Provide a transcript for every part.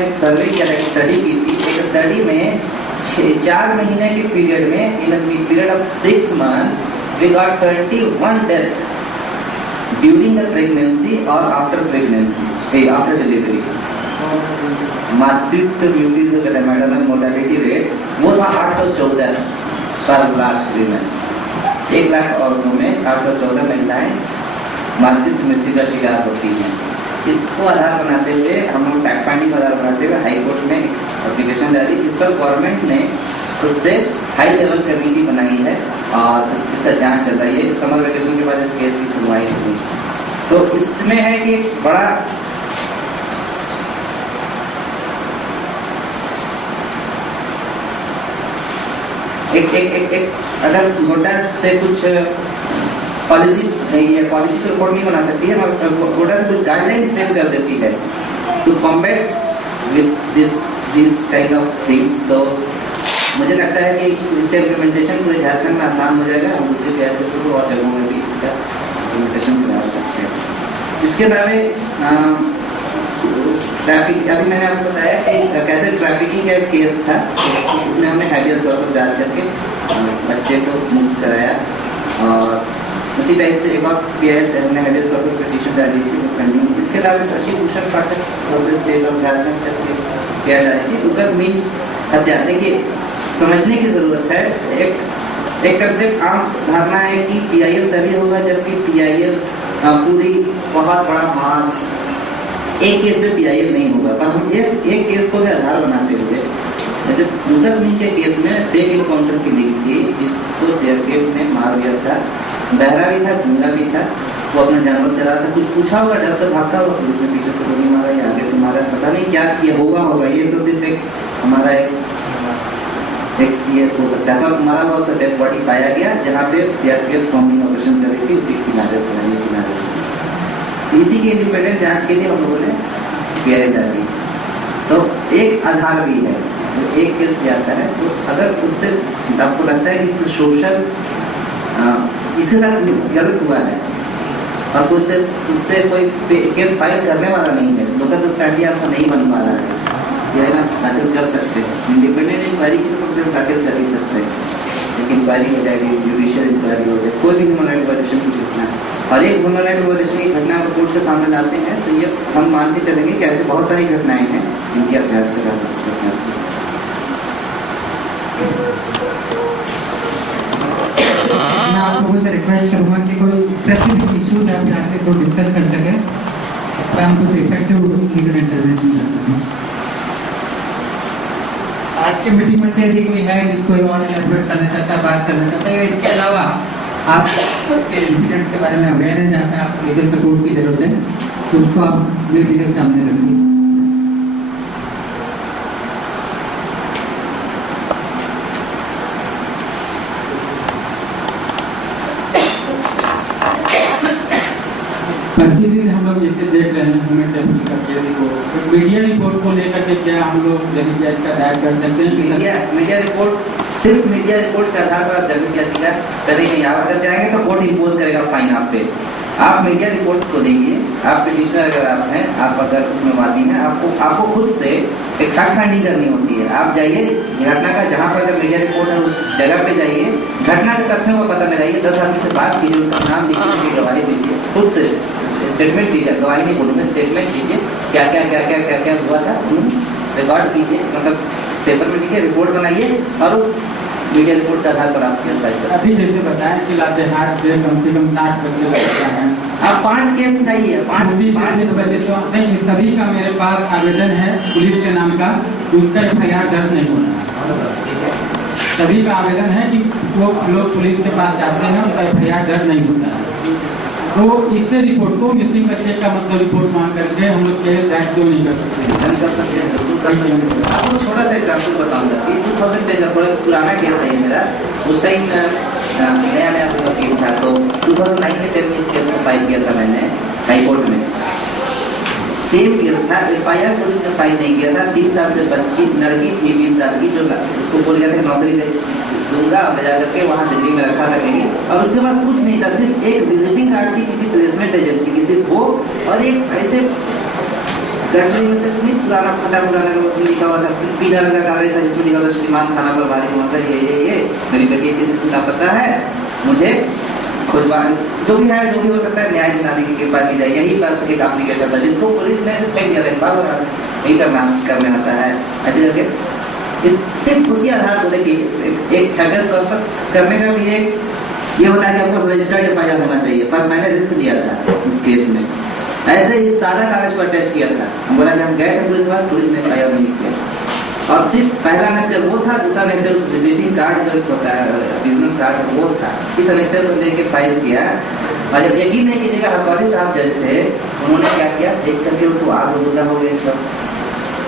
एक सर्वे किया था, एक स्टडी की थी। एक स्टडी में 4 महीने के पीरियड में, in period of 6 month we got 21 death during the pregnancy और आफ्टर प्रेगनेंसी, आफ्टर डिलीवरी। मातृत्व मृत्यु जो कहते हैं, मैटरनल मोर्टेलिटी रेट, वो था 814 पर लाख वीमेन। 1 लाख औरतों में 814 महिलाएं मातृत्व मृत्यु का शिकार होती हैं। इसको आधार बनाते हुए हम लोग फैक्ट फाइंडिंग को आधार बनाते हुए हाई कोर्ट में एप्लीकेशन डाली। इस पर गवर्नमेंट ने खुद से हाई लेवल कमेटी बनाई है और इसका जांच चल रही है। समर वेकेशन के बाद इस केस की सुनवाई होगी। तो इसमें है कि बड़ा एक अगर गोटा से कुछ पॉलिसी तो रिपोर्ट नहीं बना सकती है, मगर गोटा से कुछ गाइडलाइन फ्रेम कर देती है to combat with this kind of things. तो मुझे लगता है कि इसका इम्प्लीमेंटेशन पूरे झारखंड में आसान हो जाएगा। हम दूसरे बिहार के और जगहों में भी इसका इम्प्लीमेंटेशन करा सकते हैं। इसके अलावा ट्रैफिक, अभी मैंने आपको बताया कि कैसे ट्रैफिकिंग का एक केस था, उसमें हमने हैबियस कॉर्पस डाल करके बच्चे को मुक्त कराया। और उसी टाइप से एक और पीएस हमने हैबियस कॉर्पस पिटीशन डाली थी, वो पेंडिंग। इसके अलावा शशि भूषण पाठक प्रोसेस स्टेट ऑफ झारखंड तक किया जा रही थी। बिकॉज मीन्स हत्या, देखिए समझने की जरूरत है। एक कंसेप्ट आम धारणा है कि पीआईएल तभी होगा जबकि पीआईएल पूरी बहुत बड़ा मास एक केस में पीआईएल नहीं होगा। पर हम एक केस को भी आधार बनाते हुए, जैसे लूकस मीन के केस में फेक एनकाउंटर की लिंक थी, जिसको सीआरपीएफ ने मार दिया था। बहरा भी था, गूंगा भी था, वो अपना जानवर चला था, कुछ पूछा होगा, डर से भागता होगा, पुलिस ने पीछे से गोली मारा या आगे से मारा, पता नहीं क्या किया होगा। ये तो सिर्फ एक हमारा एक ये हो सकता है। पर मारा हुआ उसका डेथ बॉडी पाया गया, जहाँ पे सीआरपीएफ कॉम्बिंग ऑपरेशन चली थी, उसी किनारे से। इसी के इंडिपेंडेंट जांच के लिए हम लोगों ने पीआईएल डाली। तो एक आधार भी है, एक केस जाता है, तो अगर उससे आपको लगता है कि सोशल इसके साथ गलत हुआ है और तो उससे कोई केस फाइल करने वाला नहीं है, लोकस स्टैंडी आपका नहीं बन पा रहा है, यह ना हासिल कर सकते हैं। इंडिपेंडेंट इंक्वायरी की तो कम से कम दाखिल कर ही सकते हैं, लेकिन इंक्वायरी हो जाएगी, जुडिशियल इंक्वायरी हो जाए, कोई भी ह्यूमन राइट वायलेशन की घटना, और एक ह्यूमन राइट वायलेशन की घटना को कोर्ट के सामने लाते हैं, तो ये हम मान के चलेंगे कि ऐसे बहुत सारी घटनाएं हैं जिनकी आप जांच करा सकते हैं। मैं आप लोगों से रिक्वेस्ट करूँगा कि कोई स्पेसिफिक इशू है आप यहाँ से तो डिस्कस कर सकें, इस पर हम कुछ इफेक्टिव लीगल इंटरवेंशन कर सकें। आज के मीटिंग में से यदि कोई है जिसको और एलिब्रेट करना चाहता है, बात करना चाहता है, या इसके अलावा आप इंसिडेंट्स के बारे में अवेयर है जहाँ पे आप लीगल सपोर्ट की जरूरत है, तो उसको आप लीगल सामने रखिए। प्रतिदिन हम लोग जैसे देख रहे हैं ह्यूमन ट्रैफिकिंग का केस को, तो मीडिया रिपोर्ट को लेकर के क्या हम लोग जल्दी इसका दायर कर सकते हैं? मीडिया रिपोर्ट, सिर्फ मीडिया रिपोर्ट के आधार पर आप जल्दी अधिकार करेंगे, आप अगर जाएंगे तो कोर्ट इम्पोज करेगा फाइन आप पे। आप मीडिया रिपोर्ट को देखिए, आप पिटिशनर अगर आप हैं, आप अगर उसमें वादी हैं, आपको खुद से एक फैक्ट फाइंडिंग करनी होती है। आप जाइए घटना का, जहाँ पर अगर मीडिया रिपोर्ट है उस जगह पे जाइए, घटना के तथ्यों का पता लगाइए, 10 आदमी से बात कीजिए, उनका नाम लिखिए, उसकी गवाही दीजिए, खुद से स्टेटमेंट कीजिए, गवाही नहीं बोलूँगा, स्टेटमेंट कीजिए, क्या क्या हुआ था रिकॉर्ड कीजिए, मतलब पेपर में लिखिए, रिपोर्ट बनाइए और उस मीडिया रिपोर्ट के आधार पर आप केस फाइल करें। अभी जैसे बताएं कि लातेहार से कम 60 बच्चे लगता है, आप 5 केस चाहिए, 5 बच्चे तो नहीं, सभी का मेरे पास आवेदन है पुलिस के नाम का, उनका एफआईआर दर्ज नहीं होना। सभी का आवेदन है कि लोग पुलिस के पास जाते हैं, उनका एफआईआर दर्ज नहीं होता है। तो इससे रिपोर्ट को मिसिंग बच्चे का मतलब रिपोर्ट मांग करके हम लोग केस दायर क्यों नहीं कर सकते? आपको छोटा सा एग्जाम्पल बताऊंगा कि 2010 थोड़ा पुराना केस है मेरा, उस टाइम नया वकील था, तो 2009 में 10 इस केस को फाइल किया था मैंने हाई कोर्ट में। सेम केस था, एफआईआर पुलिस ने फाइल नहीं किया था। 3 साल से बच्ची लड़की थी, 20 साल की, जो उसको बोल गया था नौकरी दूंगा, बजा करके वहाँ दिल्ली में रखा था कहीं, और उसके पास कुछ नहीं था, सिर्फ एक विजिटिंग कार्ड थी किसी प्लेसमेंट एजेंसी की, सिर्फ वो, और एक ऐसे गठरी में से नहीं पुराना फटा पुराना का उसमें लिखा हुआ था, पीला रंग का कागज था जिसमें लिखा हुआ था श्रीमान खाना पर भारी हुआ था, ये मेरी बेटी के जिसका पता है, मुझे खुदवान जो भी है, जो भी हो सकता है, न्याय दिलाने की कृपा की जाए। यही बस एक एप्लीकेशन था जिसको पुलिस ने फेंक दिया था, यही करने आता है ऐसे करके। इस सिर्फ उसी आधार को देखिए, एक हैबेस कॉर्पस करने का भी एक ये होता है कि आपको रजिस्टर्ड एफआईआर होना चाहिए, पर मैंने रिस्क लिया था उस केस में, ऐसे ही सादा कागज को अटैच किया था। हम बोला कि हम गए थे पुलिस के पास, पुलिस ने एफआईआर नहीं किया, और सिर्फ पहला अनेक्सर वो था, दूसरा अनेक्सर विजिटिंग कार्ड जो होता है, बिजनेस कार्ड वो था, इस अनेक्सर को लेके फाइल किया। और जब यकीन नहीं कीजिएगा, हरकौली साहब जज थे, उन्होंने क्या किया, देख करके उनको आग बबूला हो गया सब।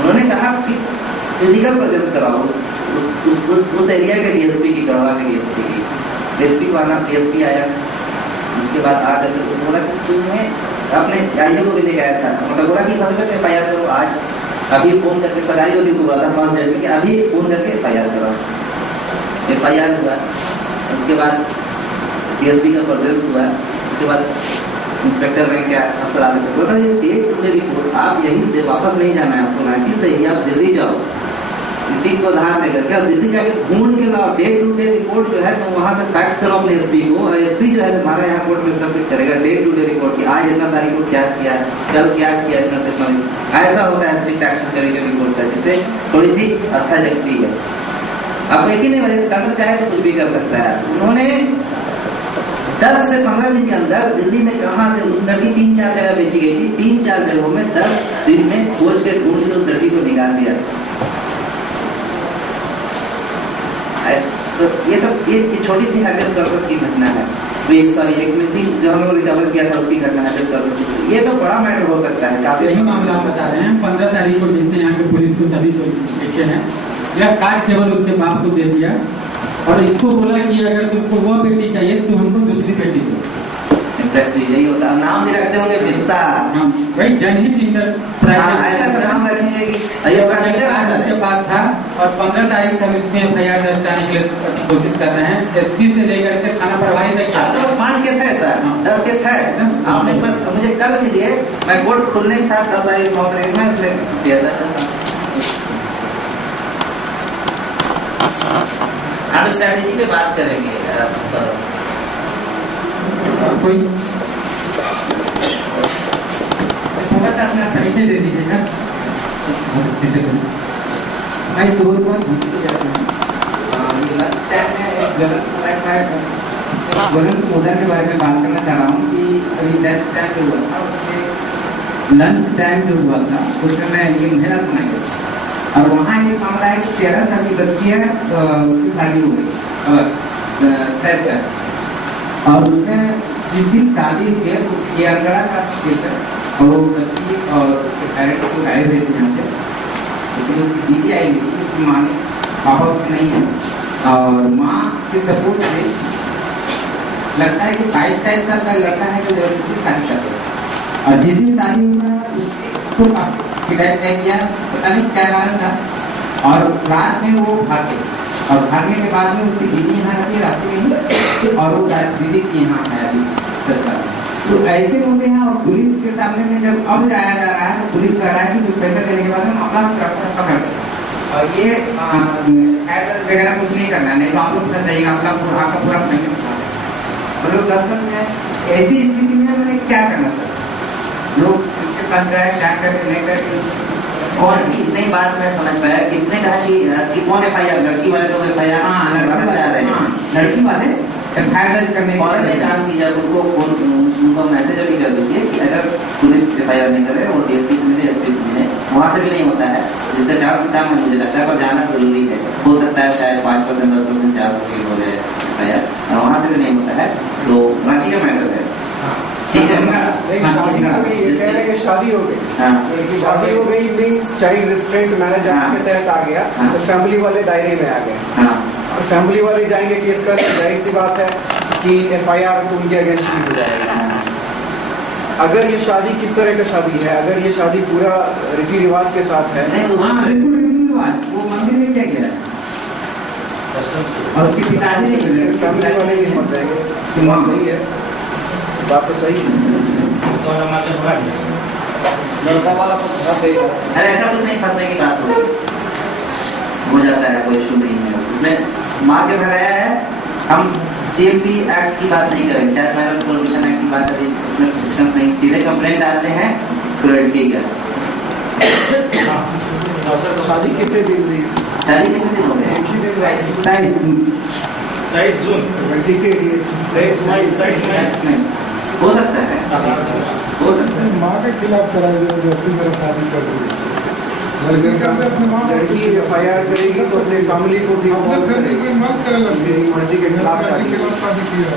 उन्होंने कहा कि फिजिकल प्रेजेंस कराओ उस एरिया के डीएसपी की, गढ़वा के डीएसपी की। डीएसपी को आना, डीएसपी आया, उसके बाद आकर के बोला कि तुम्हें अपने आईओ को भी लेके आया था, मतलब बोला कि समझ में एफआईआर करो आज, अभी फोन करके सरकारी को भी बोला था फर्स्ट डेट में कि अभी फोन करके एफआईआर करो। एफआईआर हुआ, उसके बाद डीएसपी का प्रेजेंस हुआ, उसके बाद इंस्पेक्टर ने क्या अफसर आकर बोला ये डेट टू डे रिपोर्ट, आप यहीं से वापस नहीं जाना है, आपको रांची से ही आप दिल्ली जाओ, इसी को आधार लेकर के, और दिल्ली जाके ढूंढ के लाओ डेट टू डे रिपोर्ट जो है, तो वहां से फैक्स करो अपने एसपी को, और एसपी जो है तुम्हारे यहाँ कोर्ट में सबमिट करेगा डेट टू डे रिपोर्ट की, आज इतना तारीख को क्या किया, कल क्या किया, इतना से ऐसा होता है स्ट्रिक्ट एक्शन करेंगे रिपोर्ट का, जिससे थोड़ी सी आस्था जगती है। अब यकीन नहीं बने, तंत्र चाहे तो कुछ भी कर सकता है। उन्होंने 10 से 15 दिन के अंदर दिल्ली में कहाँ से उस लड़की 3-4 जगह बेची गई थी, 3-4 जगहों में 10 दिन में खोज के ढूंढ के उस लड़की को निकाल दिया। तो ये सब ये छोटी सी हैबेस कॉर्पस की घटना है, एक मिसिंग जो हम लोग रिकवर किया था उसकी घटना हैबेस कॉर्पस, ये तो बड़ा मैटर हो सकता है। काफी यही मामला आप बता रहे हैं। 15 तारीख को जिससे यहाँ के पुलिस को सभी लिखे हैं, यह कार्ड केवल उसके बाप को दे दिया और इसको बोला कि अगर तुमको वो बेटी चाहिए तो हमको दूसरी बेटी दो। एग्जैक्टली यही होता है, नाम भी रखते होंगे बिरसा, भाई जनहित टीचर ऐसा नाम रखेंगे कि उसके पास था, और 15 तारीख से हम इसमें एफआईआर दर्ज कराने के लिए कोशिश कर रहे हैं, एसपी से लेकर के थाना प्रभारी तक। आपके पास 5 केस है सर, 10 केस है आपने बस मुझे कल मिलिए, मैं कोर्ट खुलने के साथ 10 तारीख 9 तारीख में उसमें दिया था। आप स्ट्रैटेजी पे बात करेंगे सर, कोई अपना परिचय दे दीजिएगा। मैं शुरू में ज्वलंत मुद्दा के बारे में बात करना चाह रहा हूँ कि अभी लंच टाइम जो हुआ था, उसमें लंच टाइम जो हुआ था उसमें मैं ये महिला सुनाई गई, और वहाँ एक मामला है कि 13 साल की बच्ची है, उसकी शादी हो गई और उसमें जिस दिन शादी हुई है ये अंगड़ा का केस है, और वो बच्ची और उसके पेरेंट्स को आए हुए थे यहाँ पे, लेकिन उसकी दीदी आई हुई थी, उसकी माँ ने, पापा उसके नहीं है, और माँ के सपोर्ट से लगता है कि 22-23 साल का लड़का है जो जबरदस्ती शादी कर रहे, और जिस दिन शादी हुई उसको हिदायत तय किया, पता नहीं क्या कारण था, और रात में वो भाग गए, और भागने के बाद में उसकी दीदी यहाँ आती रात में ही, और वो दीदी की यहाँ है अभी। तो ऐसे होते हैं, और पुलिस के सामने में जब अब जाया जा रहा है तो पुलिस कह रहा है कि कुछ पैसा देने के बाद हम अपना पकड़ दें, और ये वगैरह कुछ नहीं करना, नहीं तो आप लोग फंस जाइएगा, आपका पूरा फैमिली और लोग दर्शन में ऐसी स्थिति में मैंने क्या करना था, लोग इससे फंस जाए, क्या करके नहीं करके। और नई बात मैं समझ पाया, किसने कहा कि कौन एफआईआर, लड़की वाले तो एफआईआर लड़की वाले एफआईआर दर्ज करने और काम की जब उनको मैसेज भी कर दीजिए कि अगर पुलिस एफआईआर नहीं करे और डीएसपी से मिले, एसपी से मिले, वहाँ से भी नहीं होता है, जिसका चांस कम है मुझे लगता है, पर जाना जरूरी है, हो सकता है शायद 5% 10% चांस हो जाए एफआईआर, और वहाँ से भी नहीं होता है, तो रांची का मैटर है। ठीक है, शादी हो गई, ये कह रहे हैं शादी हो गई, शादी हो गई means child restraint marriage act के तहत आ गया, तो फैमिली वाले दायरे में आ गए, और फैमिली वाले जाएंगे केस कर, जाहिर सी बात है कि एफआईआर उनके अगेंस्ट भी हो जाएगा। अगर ये शादी किस तरह का शादी है, अगर ये शादी पूरा रीति रिवाज के साथ है, नहीं तो वहाँ रीति रिवाज वो मंदिर में क्या किया और उसकी पिताजी ने फैमिली वाले भी फंस जाएंगे। सही है, बात तो सही है। लड़का वाला तो फंसा सही था। अरे ऐसा कुछ नहीं, फंसने की बात हो जाता है, कोई इशू नहीं है उसमें। मार के भगाया है, हम CMP एक्ट की बात नहीं करेंगे, चाइल्ड मैरिज प्रोहिबिशन एक्ट की बात करें, उसमें रिस्ट्रिक्शंस नहीं, सीधे कंप्लेंट डालते हैं क्रूरल्टी का। शादी कितने दिन हुई? शादी कितने दिन हो गए? एक ही दिन 23 जून 20 के लिए 23 मई हो सकता है, हो सकता है। माँ के खिलाफ करा जबरदस्ती मेरा शादी कर दी। लड़की FIR करेगी तो अपने फैमिली को भी involve करेगी। कोई मत करे लगती मेरी मर्जी के खिलाफ शादी के खिलाफ शादी किया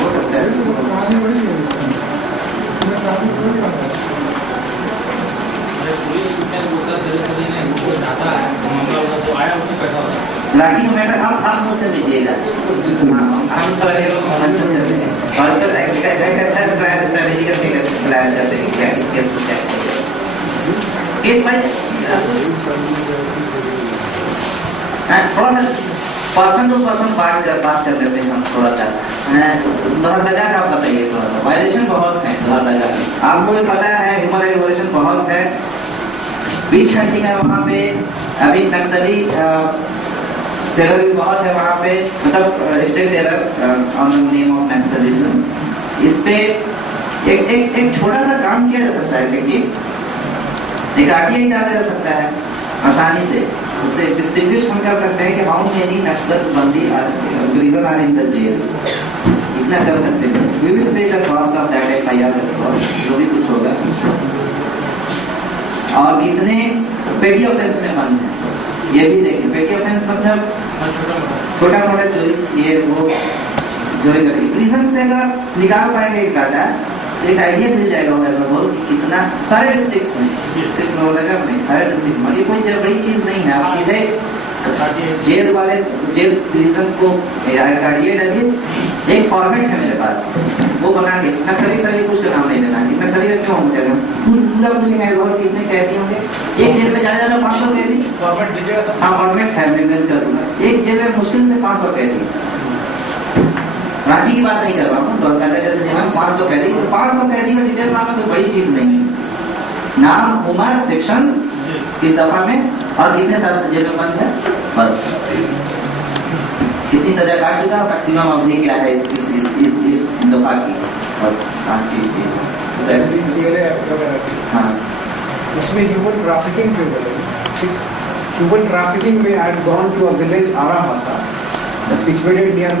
हो सकता है। कहानी वही है मैं शादी क्यों कर रहा पुलिस में उसका सदस्य ने वो डाटा है मामला वाला जो आया उसे कैसा होगा रांची में मैटर आप मुझसे लीजिएगा, हम उसका लगेगा और इसका एक अच्छा प्लान स्ट्रेटेजी करके प्लान करते हैं क्या इसके क्या केस वाइज थोड़ा सा पर्सन टू पर्सन बात कर लेते हैं हम थोड़ा सा। लोहरदगा का बताइए, थोड़ा सा वायलेशन बहुत है लोहरदगा में, आपको भी पता है, ह्यूमन राइट वायलेशन बहुत है, बीच हंटिंग है वहाँ पे, अभी नक्सली टेरर भी बहुत है वहाँ पे, मतलब state terror on the name of Naxalism. इस पे एक छोटा सा काम किया जा सकता है, देखिए एक RTI डाला जा सकता है आसानी से, उसे डिस्टिंग्विश हम कर सकते हैं कि हाउ मेनी नक्सल बंदी prison are in the jail, इतना कर सकते हैं। We will pay the cost of that FIR जो भी कुछ होगा, और कितने पेटी ऑफेंस में बंद है ये भी देखिए। पेटी ऑफेंस मतलब छोटा मोटा चोरी, ये वो चोरी करके प्रिजन से अगर निकाल पाएंगे एक डाटा तो एक आइडिया मिल जाएगा ओवरऑल कि कितना सारे डिस्ट्रिक्ट्स में, सिर्फ लोहरदगा में, सारे डिस्ट्रिक्ट में। ये कोई बड़ी चीज नहीं है, आप सीधे जेल वाले जेल प्रिजन को RTI डालिए, एक फॉर्मेट है मेरे पास वो बना के। नक्सली कुछ का नाम नहीं लेना, नक्सली का क्यों होंगे, पूरा पूछेंगे कितने कैदी होंगे एक जेल में, ज्यादा 500 कैदी फॉर्मेट दीजिएगा तो। हाँ फॉर्मेट है, मैं मेल कर दूंगा। एक जेल में मुश्किल से 500 कैदी, रांची की बात नहीं कर रहा हूँ, लोहरदगा जैसे जगह 500 कैदी, तो 500 कैदी में डिटेल नाम कोई बड़ी चीज नहीं है, नाम उम्र सेक्शंस किस दफा में और कितने साल से जेल में बंद है, बस कितनी सजा काट चुका, मैक्सिमम अवधि क्या है इस दफा की, बस 5 चीज। हाँ उसमें ह्यूमन ट्रैफिकिंग पे बोले, ह्यूमन ट्रैफिकिंग में I had gone to a village Arahasa situated near